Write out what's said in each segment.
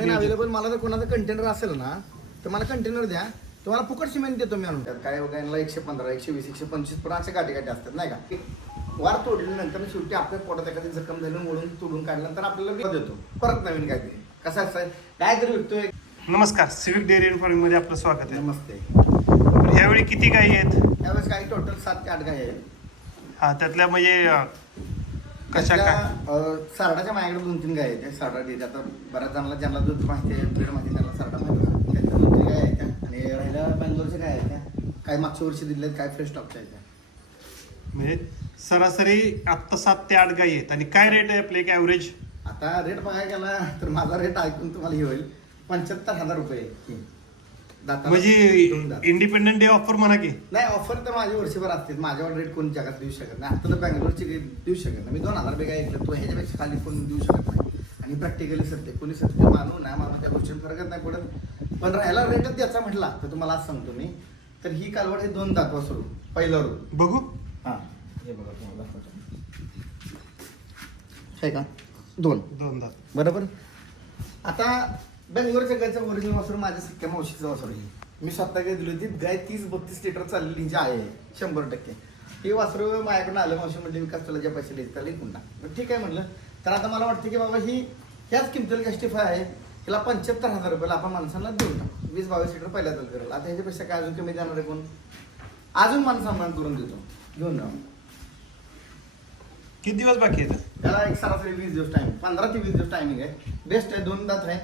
Available मला जर कोणाचा कंटेनर असेल ना तर मला कंटेनर द्या. तुम्हाला फुकट सिमेंट देतो मी आणून. त्यात काय वगैरे एकशे पंधरा एकशे वीस एकशे पंचवीस पण असे गाठी गाठी असतात नाही का? एक वार तोडल्यानंतर शेवटी आपल्या पोटात एखादी जखम झाली मोडून तोडून काढल्यानंतर आपल्याला देतो. परत नवीन काहीतरी. कसं असतं काय तरी विकतोय. नमस्कार सिविक डेअरी अँड फार्मिंगमध्ये आपलं स्वागत आहे. नमस्ते. तर ह्यावेळी किती गायी आहेत? त्यावेळेस काही टोटल सात ते आठ गाय आहेत. हा त्यातल्या म्हणजे कशा काय? सारडाच्या माझ्याकडे दोन तीन गाय आहेत. त्या सारडा देत आता बऱ्याच जणांना ज्यांना दूध माहिती आहे ब्रीड माहिती आहे, त्यांना सारडा माहिती. त्यातल्या दोन तीन गाय आहेत आणि राहिल्या बँगलोरच्या गाय आहेत त्या. काय मागच्या वर्षी दिल्या आहेत काय फ्रेश स्टॉकच्या आहेत त्या. म्हणजे सरासरी आत्ता सात ते आठ गायी आहेत. आणि काय रेट आहे आपले एक ॲव्हरेज आता रेट बघायला गेला तर माझा रेट ऐकून तुम्हाला हे होईल. पंच्याहत्तर हजार रुपये म्हणजे दात. इंडिपेंडंट डे ऑफर म्हणा की. नाही ऑफर तर माझे वर्षभर असते माझ्यावर रेट कोण जगात देऊ शकत नाही. आता तर बँगलोरची काही देऊ शकत नाही. मी दोन हजार रुपये काय ऐकलं तो ह्याच्यापेक्षा खाली कोण देऊ शकत नाही. आणि प्रॅक्टिकली सत्य कोणी सत्य मानू नाही मानू त्या गोष्टी फरकच नाही पडत. पण राहायला रेटच द्यायचा म्हटला तर तुम्हाला आज सांगतो मी. तर ही कालवड हे दोन दात वासरू पहिलं रू बघू. हां. हे बघा तुम्हाला दाखवतो. आहे का? दोन. दोन दात. बरोबर? आता बेंगलोरच्या गायचं ओरिजिनल वासरू माझ्या सख्या मावशीचं वासरू आहे. मी स्वतः गाय दिली होती. गाय तीस बत्तीस लिटर चाललेली जी आहे. शंभर टक्के. हे वासरू माझ्याकडून आलं मावशी म्हणजे विकास तुला ज्या पैसे देत त्याला टाक. ठीक आहे म्हटलं तर आता मला वाटतं की बाबा ही ह्याच किमतीला जस्टिफाय आहे. हिला पंच्याहत्तर हजार रुपयाला आपण माणसांना देऊन टाकू वीस बावीस लिटर पहिल्या चाल करेल. आता ह्याच्यापेक्षा काय अजून कमी देणार आहे कोण? अजून माणसांना करून देतो. घेऊन जाऊ किती दिवस बाकी आहेत? त्याला एक सरासरी वीस दिवस टाइम पंधरा ते वीस दिवस टायमिंग आहे. बेस्ट आहे. दोन दात आहे.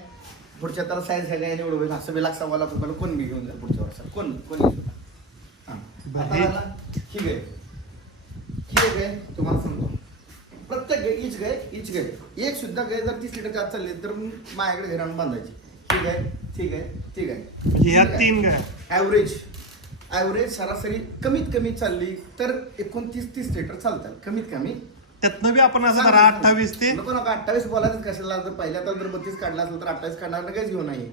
पुढच्या त्याला आहे काय निवड होईल असं लाख सव्वा लाख रुपयाला कोण बी घेऊन जाईल पुढच्या वर्षात? कोण कोणी सुद्धा हां. बरं, आता हे- मला ही गाय ही एक गाय तुम्हाला सांगतो. प्रत्येक गाय इच गाय इच गाय एक सुद्धा गाय जर तीस लिटरच्या आत चालली तर मी माझ्याकडे घरी आणून बांधायची. ठीक आहे ठीक आहे ठीक आहे ह्या तीन गाय ॲव्हरेज ॲव्हरेज सरासरी कमीत कमी चालली तर एकोणतीस तीस लिटर चालतात. कमीत कमी. त्यातनं बी आपण असं धरा अठ्ठावीस ते नको नको अठ्ठावीस बोलायचं कशाला? जर पहिल्या तर बत्तीस काढला असेल तर अठ्ठावीस काढणार काहीच घेऊ नाही.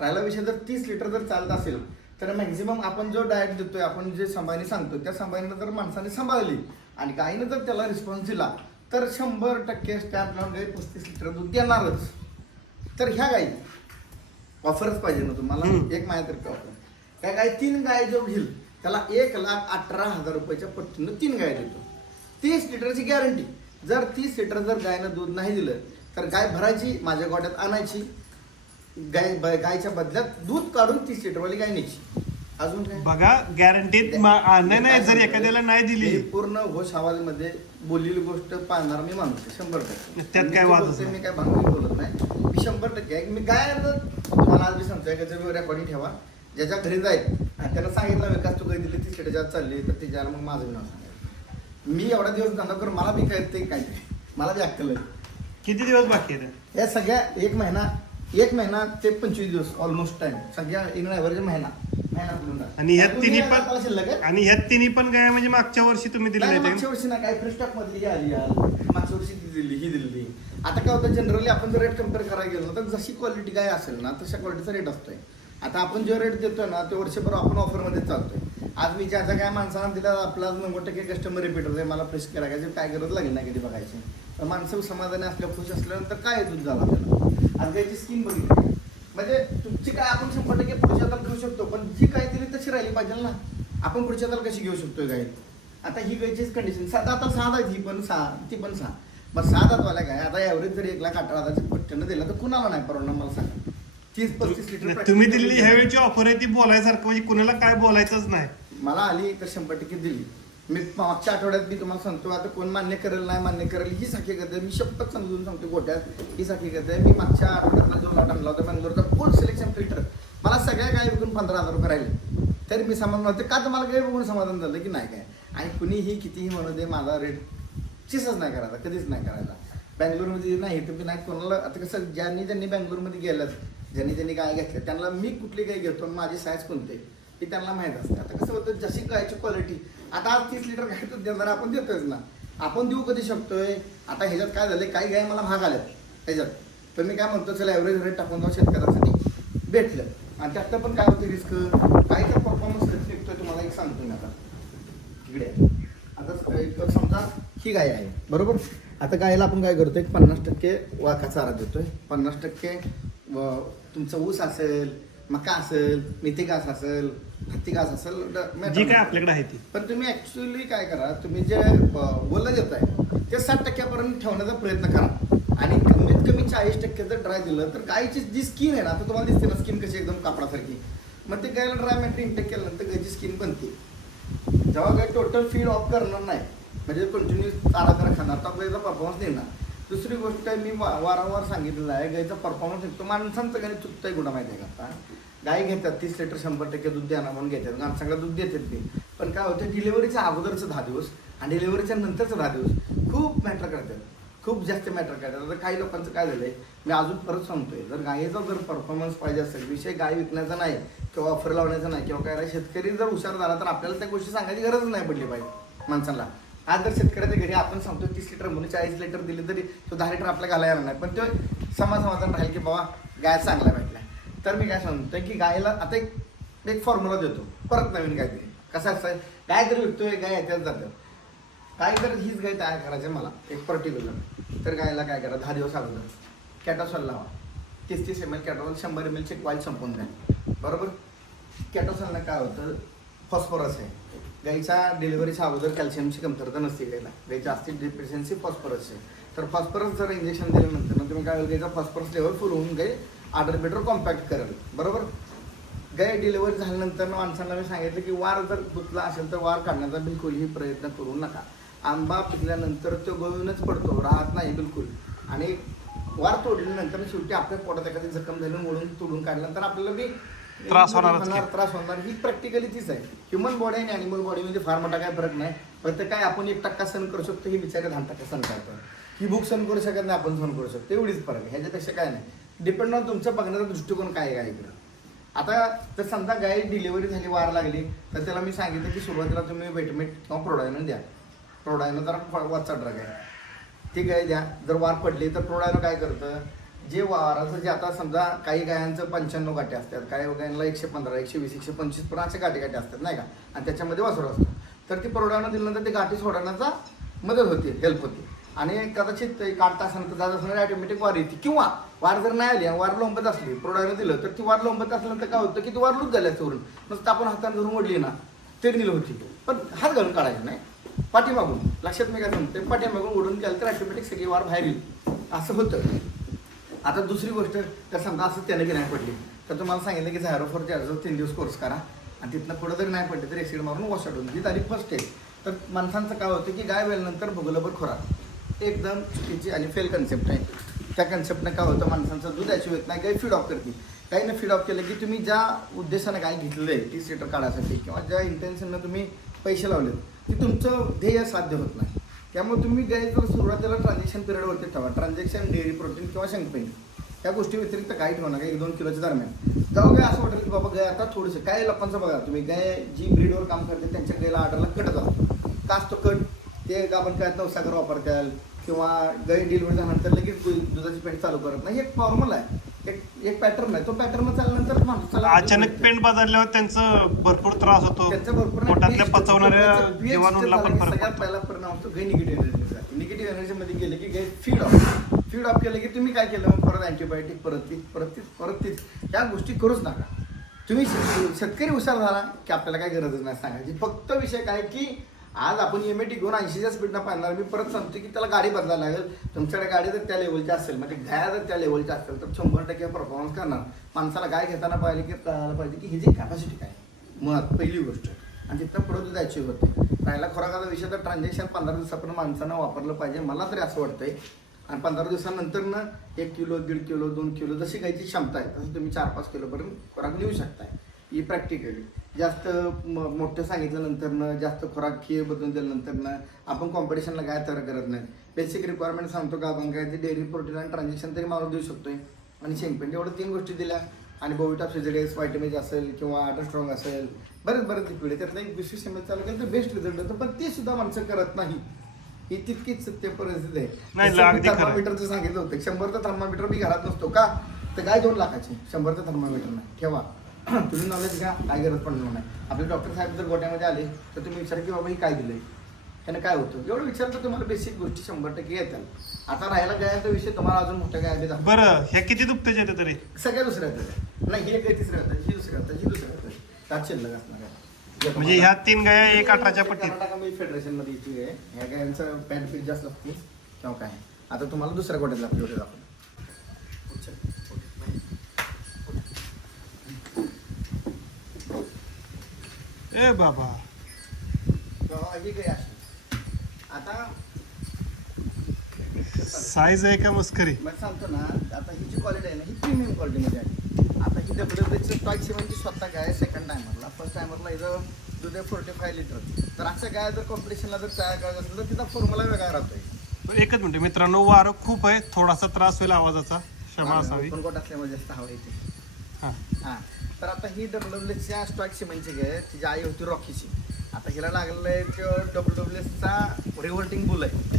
राहिला विषय जर तीस लिटर जर चालत असेल तर मॅक्झिमम आपण जो डाएट देतोय आपण जे सांभाळणी सांगतो त्या सांभाळणीनं जर माणसाने सांभाळली आणि गाईनं जर त्याला रिस्पॉन्स दिला तर शंभर टक्के स्टॅम्प लावून गाई पस्तीस लिटर दूध देणारच. तर ह्या गाई ऑफरच पाहिजे ना तुम्हाला. एक माझ्यातर्फे ऑफर त्या गाय तीन गाय जो घेईल त्याला एक लाख अठरा हजार रुपयाच्या पट्टीनं तीन गाय देतो. तीस लिटरची गॅरंटी. जर तीस लिटर जर गायनं दूध नाही दिलं तर गाय भरायची माझ्या गोट्यात आणायची. गाय ब- गायच्या बदल्यात दूध काढून तीस लिटरवाली गाय न्यायची. अजून काय? बघा गॅरंटीत नाही नाही जर एखाद्याला नाही दिली. मी पूर्ण होश आवाजमध्ये बोललेली गोष्ट पाळणार मी माणूस आहे, शंभर टक्के. त्यात काय मी जे वादच बोलतोय, नाही. मी काय भांगून बोलत नाही. मी शंभर टक्के आहे. मी काय तुम्हाला आज मी सांगतोय का जर रेकॉर्डिंग ठेवा. ज्याच्या घरी जाईल आणि त्याला सांगितलं विकास तू काही दिली ती स्टेटच्या चालली तर तिच्याला मग माझं बी नाव सांगायचं मी एवढा दिवस धंदा करून मला बी काय ते काय ते मला बी अक्कल आहे. किती दिवस बाकी आहेत या सगळ्या एक महिना एक महिना ते पंचवीस दिवस ऑलमोस्ट टाइम सगळ्या इन ॲव्हरेज महिना. महिना पूर्ण झाला. आणि अजून तिन्ही पण- शिल्लक आहे? आणि ह्या तिन्ही पण गाय म्हणजे मागच्या वर्षी तुम्ही नाही, आहेत? मागच्या वर्षी ना काय फ्री स्टॉक मधली ही आली यार. मागच्या वर्षी ती दिली ही दिली आता काय होतं जनरली आपण जर रेट कंपेअर करायला गेलो तर जशी क्वालिटी काय असेल ना तशा क्वालिटीचा रेट असतोय. आता आपण जो रेट देतोय ना ते वर्षभर आपण ऑफरमध्ये चालतोय. आज मी ज्या ज्या काय माणसांना दिला आपला नव्वद टक्के कस्टमर रिपीटर आहे मला फ्रेश करायचे काय गरज लागेल नाही कधी बघायची. तर माणसं समाधानी असल्या खुश असल्यानंतर काय दूध झालं आपल्याला आज गायची स्कीम बघितली. म्हणजे तुमची काय आपण शंभर टक्के पुढच्या ताल घेऊ शकतो पण जी काय दिली तशी राहिली पाहिजे ना. आपण पुढच्या ताल कशी घेऊ शकतोय गाय? आता ही गायचीच कंडिशन सात आता सहा दात ही पण सहा ती पण सहा. मग सहा दातवाल्या काय? आता एव्हरेज जर एक लाख अठरा हजारच्या पट्ट्यानं दिला तर कुणाला नाही परवडणार मला सांगा? तीस पस्तीस लिटर तुम्ही दिलेली ह्यावेळीची ऑफर आहे ती बोलायसारखं म्हणजे कुणाला काय बोलायचंच नाही. मला आली तर शंभर टक्के दिली. मी मागच्या आठवड्यात मी तुम्हाला सांगतो आता कोण मान्य करेल नाही मान्य करेल ही साखी करते मी शपथ समजून सांगतो गोट्यात ही साखी करते मी मागच्या आठवड्यात जो लॉट आणला होता बँगलोरचा फुल सिलेक्शन फिल्टर मला सगळ्या गाय विकून पंधरा हजार रुपये राहिले. तरी मी समाधान होते का तर मला गाय बघून समाधान झालं की नाही काय? आणि कुणीही कितीही म्हणू दे माझा रेट चिसच नाही करायचा कधीच नाही करायचा. बँगलोरमध्ये नाही तुम्ही नाही कोणाला आता कसं ज्यांनी ज्यांनी बँगलोरमध्ये गेलं ज्यांनी ज्यांनी गाय घेतल्या त्यांना मी कुठली गाय घेतो आणि माझी साईज कोणते? आहे हे त्यांना माहीत असते. आता कसं होतं जशी गायची क्वालिटी आता आज तीस लिटर गाय दूध जरा आपण देतोयच ना. आपण देऊ कधी शकतोय? आता ह्याच्यात काय झालं काही गाय मला महाग आल्यात. ह्याच्यात. तर मी काय म्हणतो चला ॲव्हरेज रेट टाकून जाऊ शेतकऱ्यासाठी भेटलं. आणि त्यातनं पण काय होतं रिस्क काय तर परफॉर्मन्स निघतोय तुम्हाला एक सांगतो मी आता. इकडे. आहे. आता एक समजा ही गाय आहे बरोबर? आता गायला आपण काय करतो एक पन्नास टक्के वाका चारा देतोय. पन्नास टक्के तुमचं ऊस असेल मका असेल? मेथी घास असेल? हत्ती घास असेल? ड- जी काय. आपल्याकडे आहे ती. पण तुम्ही ऍक्च्युअली काय करा तुम्ही जे बोललं देत आहे ते साठ टक्क्यापर्यंत ठेवण्याचा प्रयत्न करा. आणि कमीत कमी चाळीस टक्के जर ड्राय दिलं तर गायची जी स्किन आहे ना तर तुम्हाला दिसते ना स्किन कशी एकदम कापडासारखी. मग ते गायला ड्राय मॅटर इंटेक केल्यानंतर गायची स्किन बनते. जेव्हा गाय टोटल फीड ऑफ करणार नाही म्हणजे कंटिन्यू चारा चारा खाणार तर गायचा परफॉर्मन्स देणार. दुसरी गोष्ट मी वा- वारंवार सांगितलेलं आहे गायचा परफॉर्मन्स निघतो माणसांचं गाणी चुकतंय कुठं माहिती आहे का? आता गाय घेतात तीस लिटर शंभर टक्के दूध द्या ना म्हणून घेतात. माणसांना दूध देतात ते. पण काय होतं डिलिव्हरीच्या अगोदरचं दहा दिवस आणि डिलिव्हरीच्या नंतरचं दहा दिवस खूप मॅटर करतात. खूप जास्त मॅटर करतात. आता काही लोकांचं काय झालं आहे मी अजून परत सांगतोय. जर गायीचा जर परफॉर्मन्स पाहिजे असेल विषय गाय विकण्याचा नाही किंवा ऑफर लावण्याचा नाही किंवा काय शेतकरी जर हुशार झाला तर आपल्याला त्या गोष्टी सांगायची गरज नाही पडली पाहिजे माणसाला आज जर शेतकऱ्याच्या घरी आपण सांगतो तीस लिटर म्हणून चाळीस लिटर दिली तरी तो दहा लिटर आपल्याला घालायला येणार नाही. पण तो समाज समाधान राहील की बाबा गाय चांगला पाहिजे. तर मी काय सांगतोय की गायला आता एक एक फॉर्म्युला देतो. परत नवीन काहीतरी कसं असतं गाय जर विकतोय गाय याच्यात जातं. काय तर हीच गाय तयार करायची आहे मला एक पर्टिक्युलर तर गायला काय करा दहा दिवस अगोदर. कॅटॉसॉल लावा. तीस तीस एम एल कॅटॉसॉल शंभर एम एलचे वाईल संपून द्या. बरोबर? कॅटॉसॉलनं काय होतं? फॉस्फरस आहे. गाईचा डिलिव्हरीच्या अगोदर कॅल्शियमची कमतरता नसते गायला. गाईच्या असते डिफिशियन्सी फॉस्फरस आहे. तर फॉस्फरस जर इंजेक्शन दिल्यानंतर ना तुम्ही काय होईल गाईचा फॉस्फरस लेवल फुल होऊन गाई आर्डर बेटर कॉम्पॅक्ट करेल. बरोबर? गाय डिलिव्हरी झाल्यानंतर माणसांना मी सांगितलं की वार जर गुतला असेल तर वार काढण्याचा बिलकुलही प्रयत्न करू नका. आंबा पिकल्यानंतर तो गळूनच पडतो राहत नाही बिलकुल. आणि वार तोडल्यानंतर शेवटी आपल्या पोटात एखादी जखम झाली मोडून तोडून काढल्यानंतर आपल्याला बी त्रास. होणार त्रास होणार. ही प्रॅक्टिकली तीच आहे. ह्युमन बॉडी आणि अॅनिमल बॉडी म्हणजे फार मोठा काय फरक नाही. फक्त काय आपण एक टक्का सहन करू शकतो ही बिचारे दहा टक्का सहन करतात. ही भूक सहन करू शकत नाही आपण सहन करू शकतो. एवढीच फरक आहे. ह्याच्यापेक्षा काय नाही. डिपेंड ऑन तुमचं बघण्याचा दृष्टिकोन काय आहे गायीकडं आता तर समजा गाय डिलिव्हरी झाली वार लागली तर त्याला मी सांगितलं की सुरुवातीला तुम्ही वेटमेट किंवा प्रोडायनं द्या. प्रोडायनं जरा वरचा ड्रग आहे. ती गाय द्या. जर वार पडली तर प्रोडायनं काय करतं? जे वाराचं जे आता समजा काही गायांचं पंच्याण्णव गाठी असतात. काही गायांना एकशे पंधरा एकशे वीस एकशे पंचवीस पण असे गाठी गाठी असतात नाही का? आणि त्याच्यामध्ये वासरू असतं तर ती प्रोडायनं दिल्यानंतर ती गाठी सोडवण्याचा मदत होते हेल्प होते. आणि कदाचित एक आठ तासानंतर जात असणारी ऑटोमॅटिक वार येते. किंवा वार जर नाही आली आणि वार लोंबत असली प्रोडायनं दिलं तर ती वार लोंबत असल्यानंतर काय होतं की ती वार लूज झाल्या चोरून नुसतं आपण हाताने धरून ओढली ना ते होती. पण हात घालून काढायचं नाही. पाठीमागून लक्षात मी काय सांगते पाठीमागून ओढून केलं तर ऑटोमॅटिक सगळी वार बाहेर येईल. असं होतं. आता दुसरी गोष्ट तर समजा असं त्याने की नाही पडली. तर तुम्हाला सांगितलं की झॅरो फोर चार्जर तीन दिवस कोर्स करा. आणि तिथनं पुढं जर नाही पडले तर ऍसिड मारून वॉश आउट होऊन. ही झाली फर्स्ट आहे तर माणसांचं काय होतं की गाय वेळनंतर भुगलभर खोराक. एकदम चुकीची आणि फेल कन्सेप्ट आहे. त्या कन्सेप्टनं काय होतं माणसांचं दूध अचिव्ह नाही काही फीड ऑफ करते. गायनं फीड ऑफ केलं की तुम्ही ज्या उद्देशानं काय घेतलेलं आहे ती सीटर काढायसाठी किंवा ज्या इंटेन्शननं तुम्ही पैसे लावलेत ते तुमचं ध्येय साध्य होत नाही. त्यामुळे तुम्ही गायचं सुरुवातीला ट्रान्झॅक्शन पिरियडवरती ठेवा ट्रान्झॅक्शन डेअरी प्रोटीन किंवा शंकपेंट या गोष्टी व्यतिरिक्त काही ठेवा नका एक दोन किलोच्या दरम्यान. जाऊ काय असं वाटेल की बाबा गाय आता थोडंसं काय लोकांचं बघा तुम्ही गाय जी ब्रीडवर काम करते त्यांच्या गायला ऑर्डरला कट जातो का असतो कट? ते आपण काय नवसागर वापरताल किंवा गाय डिलिव्हरी झाल्यानंतर लगेच दुधाची पेंट चालू करत नाही. एक फॉर्मल आहे. एक एक पॅटर्न आहे. तो पॅटर्न चालल्यानंतर अचानक पेंट बदलल्यावर त्यांचं भरपूर त्रास होतो. त्यांचा भरपूर पोटातल्या पचवणाऱ्या पण सगळ्यात पहिला परिणाम होतो गाय निगेटिव्ह एनर्जी निगेटिव्ह एनर्जीमध्ये गेले की गाय फीड ऑफ फीड ऑफ केलं की तुम्ही काय केलं? मग परत अँटीबायोटिक परत तीच परत तीच परत तीच. या गोष्टी करूच नका. तुम्ही शेत- शेतकरी हुशार झाला की आपल्याला काय गरजच नाही सांगायची. फक्त विषय काय की आज आपण एम टी घेऊन ऐंशीच्या स्पीडनं पाहणार. मी परत सांगतो की त्याला गाडी बदलायला लागेल. तुमच्याकडे गाडी जर त्या लेवलची असेल म्हणजे गाय जर त्या लेवलची असेल तर शंभर टक्के परफॉर्मन्स करणार. माणसाला गाय घेताना पाहिजे की कळायला पाहिजे की ह्याची कॅपॅसिटी काय? आहे. मुळात पहिली गोष्ट. आणि तिथं पुढं दूध अचीव होते? राहिला खोराकाचा विषय तर ट्रान्झॅक्शन पंधरा दिवसापर्यंत माणसानं वापरलं पाहिजे. मला तरी असं वाटतंय. आणि पंधरा दिवसानंतर ना एक किलो दीड किलो दोन किलो जशी गायची क्षमता आहे तसं तुम्ही चार पाच किलोपर्यंत खोराक नेऊ शकताय. ही प्रॅक्टिकली जास्त म- मोठं सांगितल्यानंतरनं जास्त खोराक खीर बदलून दिल्यानंतरनं आपण कॉम्पिटिशनला काय तर करत नाही. बेसिक रिक्वायरमेंट सांगतो का आपण? काय ते डेअरी प्रोटीन आणि ट्रान्झॅक्शन तरी माणूस देऊ शकतोय. आणि शेंगपेंट एवढं तीन गोष्टी दिल्या. आणि बोविटा फिजिडेस वायटमिज असेल किंवा आटर स्ट्रॉंग असेल. बरेच बरेच लिक्विड आहे त्यातलं एक एम एल चालू केलं तर बेस्ट रिझल्ट होतो पण ते सुद्धा माणसं करत नाही. ही तितकीच सत्य परिस्थिती आहे. थर्मामीटरचं सांगितलं होतं. शंभरचं थर्मामीटर मी घरात नसतो का? तर काय दोन लाखाचे? शंभरचं थर्मामीटर नाही. ठेवा. तुम्ही नॉलेज घ्या काय गरज पडणार नाही. आपले डॉक्टर साहेब जर गोट्यामध्ये आले तर तुम्ही विचार की बाबा ही काय दिलंय? त्यानं काय होतं? एवढं विचारलं तुम्हाला बेसिक गोष्टी शंभर टक्के येतात. आता राहायला गायचा विषय तुम्हाला अजून मोठ्या गाय बी दाखवतो. बरं ह्या किती दुपतेच येते तरी? सगळ्या दुसऱ्या येतात नाही ही एक तिसऱ्या येतात ही दुसऱ्या येतात ही दुसऱ्या येतात त्यात शिल्लक असणार आहे. म्हणजे ह्या तीन गाया एक अठराच्या मिल्क फेडरेशनमध्ये येते आहे. ह्या गायांचं पॅन्ट पीठ जास्त असते तेव्हा काय आता तुम्हाला दुसऱ्या गोट्यातला आपल्या दाखवतो. ए बाबा. आता साईज आहे का मस्करी? मग सांगतो ना आता ही जी क्वालिटी आहे ना ही प्रीमियम क्वालिटीमध्ये आहे आता ही डब्ल्यू डब्ल्यूची स्टॉक सेवनची स्वतः गाय सेकंड टायमरला फर्स्ट टायमरला इथं दूध आहे फोर्टी फाय लिटर तर असं गाय जर कॉम्पिटिशनला जर तयार करायचं असेल तर तिचा फॉर्म्युला वेगळा राहतोय. एकच मिनिट मित्रांनो वारं खूप आहे. थोडासा त्रास होईल आवाजाचा. क्षमा असावी. पण गोट असल्यामुळे जास्त हवा येते. हा. हा. तर आता ही डब्ल्यू डब्ल्यूच्या स्टॉक सिमेंटची गाय तिची आई होती रॉकीची आता हिला लागलेलं आहे डब्ल्यू डब्ल्यू चा रिव्हर्टिंग बुल आहे.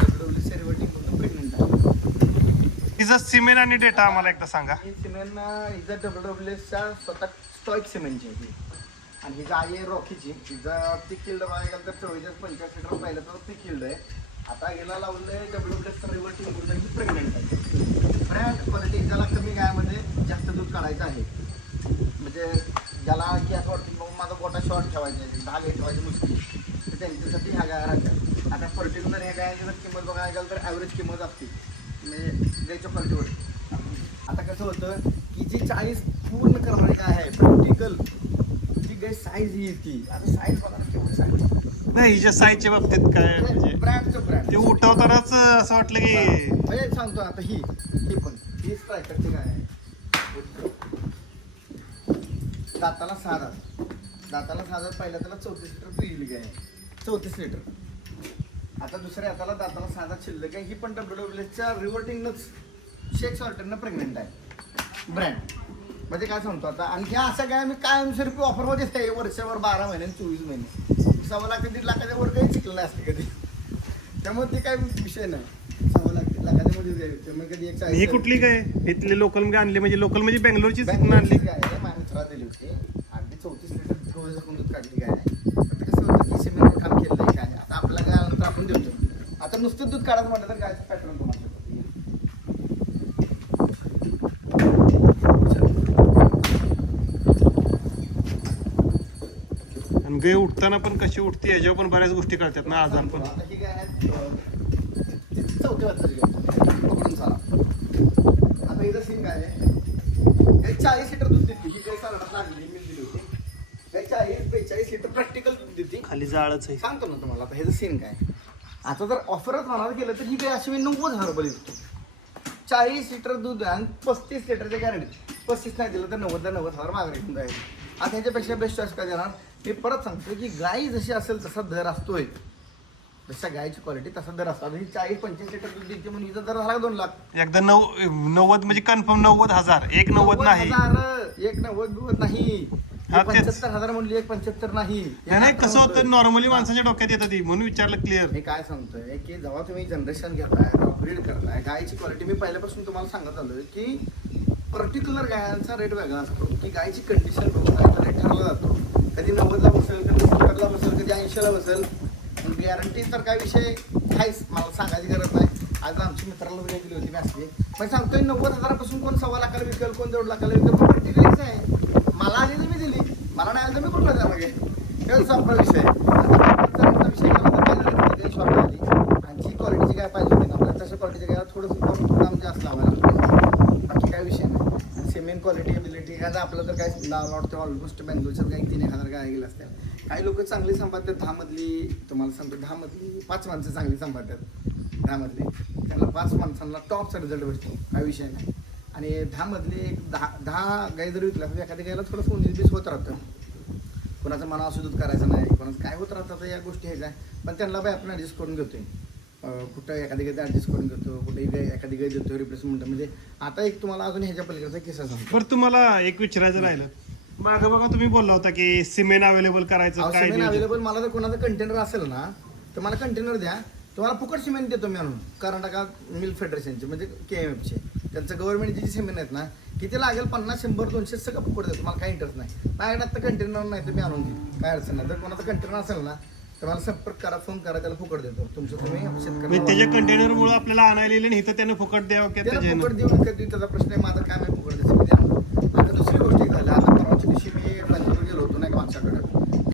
डब्ल्यू डब्ल्यूचा रिव्हर्टिंग बुल प्रेग्नेंट आहे. तिचा सिमेंट आणि डेटा आम्हाला एकदा सांगा. ही सिमेंट हिचं डब्ल्यू डब्ल्यूच्या स्वतः स्टॉक सिमेंटची आहे ही. आणि हिचं आई आहे रॉकीची हिचं पीक किल्ड बघायला तर चोवीस पंचाळीस लिटर पहिलं तर पीक किल्ड आहे. आता हिला लावलं आहे डब्ल्यू डब्ल्यूचं रिव्हर्टिंग बुल ही प्रेग्नेंट आहे. ब्रँड क्वालिटी ज्याला कमी गायामध्ये जास्त दूध काढायचं आहे. म्हणजे ज्याला की असं वाटतं की बाबा माझा गोटा शॉर्ट ठेवायचा आहे दहा ठेवायची मुश्किल तर त्यांच्यासाठी ह्या गाया राहतात आता पर्टिक्युलर ह्या गायांची जर किंमत बघायला गेलं तर ॲव्हरेज किंमत असते. म्हणजे गायच्या क्वालिटीवर आता कसं होतं की जी चाळीस पूर्ण करणारी काय आहे प्रॅक्टिकल ती गाय साईज येते आता साईज बघा ना केवढी साईज नाही हिच्या साईजच्या बाबतीत काय म्हणजे? ते उठवतानाच असं वाटलं की सांगतो आता ही. ही पण. ही स्ट्रायकरची काय आहे दाताला सहा दात. दाताला सहा दात पहिल्या त्याला चौतीस लिटर पिली गाय आहे. चौतीस लिटर. आता दुसऱ्या हाताला दाताला सहा दात शिल्लक आहे. ही पण डब्ल्यू डब्ल्यूच्या रिव्हर्टिंगनंच शेक सॉल्टरनं प्रेग्नेंट आहे. ब्रँड म्हणजे काय सांगतो आता आणि ह्या अशा काय मी कायमस्वरूपी ऑफरमध्ये आहे वर्षावर बारा महिने चोवीस महिने. सव्वा लाख दीड लाखाच्या वर काही शिकलं असते कधी. त्यामुळे ते काय विषय नाही. सव्वा लाख दीड लाखाच्या मध्ये जाईल. त्यामुळे कधी एक ही कुठली काय इथले लोकल आणली म्हणजे लोकल म्हणजे बेंगलोरचीच बँगलोरची आणली. गाय मित्राला दिली होती. अगदी चौतीस लिटर डोळे झाकून दूध काढली आहे. पण कसं होतं की सिमेंट काम केलं आहे काय आता आपल्या गाय आल्यानंतर आपण देतो आता नुसतं दूध काढायचं म्हटलं तर गायचं पॅटर्न तुम्हाला आणि गाय उठताना पण कशी उठते याच्यावर पण बऱ्याच गोष्टी कळतात ना आजार पण ही चौथ्या पकडून चाला आता इथं सीन काय आहे गाय चाळीस लिटर दूध देते ही गाय चालणार लागली मी दिली होती. गाय चाळीस बेचाळीस लिटर प्रॅक्टिकल दूध देते. खाली जाळच आहे. सांगतो ना तुम्हाला आता ह्याचं सीन काय? आता जर ऑफरच म्हणायला गेलं तर ही काय अशी मी नव्वद हजार रुपये देतो. चाळीस लिटर दूध आणि पस्तीस लिटरच्या गॅरंटी पस्तीस नाही दिलं तर नव्वद नव्वद हजार मागणी जाईल. आता ह्याच्यापेक्षा बेस्ट चॉईस काय देणार? मी परत सांगतो की गाय जशी असेल तसा दर असतोय. गायची क्वालिटी तसा दर असतो. ही चाळीस पंचवीस लिटर दूध देते म्हणून हिचा दर झाला दोन लाख. एकदा नऊ नव्वद म्हणजे कन्फर्म नव्वद हजार. एक नव्वद नाही. हजार, एक नव्वद बिव्वद नाही. हा, तेच. पंच्याहत्तर हजार म्हणली एक पंच्याहत्तर नाही. नाही, नाही कसं होतं? नॉर्मली माणसाच्या डोक्यात येतं ती म्हणून विचारलं क्लिअर मी काय सांगतोय? की जेव्हा तुम्ही जनरेशन घेताय अपग्रेड करताय गायची क्वालिटी मी पहिल्यापासून तुम्हाला सांगत आलोय की पर्टिक्युलर गायांचा रेट वेगळा असतो. की गायची कंडिशन बघून गायचा रेट ठरला जातो. कधी नव्वदला बसेल कधी सत्तरला बसेल कधी ऐंशीला बसेल. गॅरंटी तर काय विषय आहेच मला सांगायची गरज नाही. आज आमची मित्राला वेळ दिली होती मॅसेज पण सांगतोय नव्वद हजारापासून कोण सव्वा लाखाला विकेल कोण दोन लाखाला विकेल पर्टिक्युलरच नाही मला आली तर मी दिली. मला नाही आली तर मी कुठला द्या मागे हेच संपला विषय आता जर विषय केला तर काय झालं की शॉर्ट आली आणि जी क्वालिटीची काय पाहिजे होती ना आपल्याला तशा क्वालिटीची काय थोडंसं कम दाम जास्त लावायला बाकी काय विषय नाही सिमेंट क्वालिटी एबिलिटी काय आपलं तर काय वाटतं ऑलमोस्ट बँगलोरच्या काही तीन एक हजार गाय गेलं असतात काही लोक चांगली संपादतात दहामधली तुम्हाला सांगतो दहामधली पाच माणसं चांगली संपादतात दहामधले. त्यांना पाच माणसांना टॉपचा रिझल्ट भेटतो. काय विषय नाही. आणि दहामधले एक दहा दहा गाय जर विकल्या तर एखाद्या गायला थोडंसं उन्नीस बीस होत राहतं. कोणाचं मनावर दूध करायचं नाही. कोणाचं काय होत राहतं तर या गोष्टी ह्याच्या. पण त्यांना बाय आपण ॲडजस्ट करून घेतोय. आहे कुठं एखादी गाय ॲडजस्ट करून घेतो कुठे एखादी गाय देतो रिप्लेसमेंट म्हणजे आता एक तुम्हाला अजून ह्याच्या पलीकडचा किस्सा सांगतो. बरं तुम्हाला एक विचारायचं राहिलं. मागं बघा तुम्ही बोलला होता की सिमेंट अवेलेबल करायचं काय नियोजन? अवेलेबल मला जर कोणाचं कंटेनर असेल ना तर मला कंटेनर द्या. तुम्हाला फुकट सिमेंट देतो मी आणून. कर्नाटका मिल्क फेडरेशनचे म्हणजे के एम एफचे त्यांचं गव्हर्नमेंटचे जे सिमेंट आहेत ना किती लागेल? पन्नास शंभर दोनशे सगळं फुकट देतो. मला काही इंटरेस्ट नाही. माझ्याकडे आता कंटेनर नाही तर मी आणून देईन काय अडचण नाही. जर कोणाचं कंटेनर असेल ना तर मला संपर्क करा फोन करा त्याला फुकट देतो. तुमचं तुम्ही म्हणजे त्याच्या कंटेनर मुळे आपल्याला आणायला येईल आणि इथं त्यानं फुकट द्यावं की त्याला त्याच्या फुकट देऊ त्याचा प्रश्न आहे